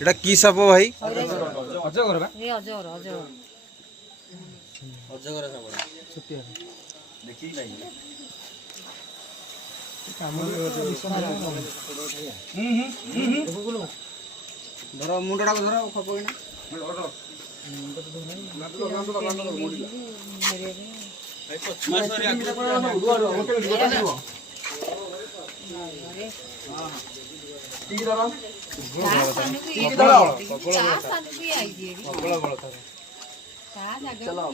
এটা কি সাপ ভাই? অজগর বা এই অজগর অজগর অজগর সাপ ছুটিয়া দেখি নাই ধরো মুন্ডটা ধরো খপ না चलो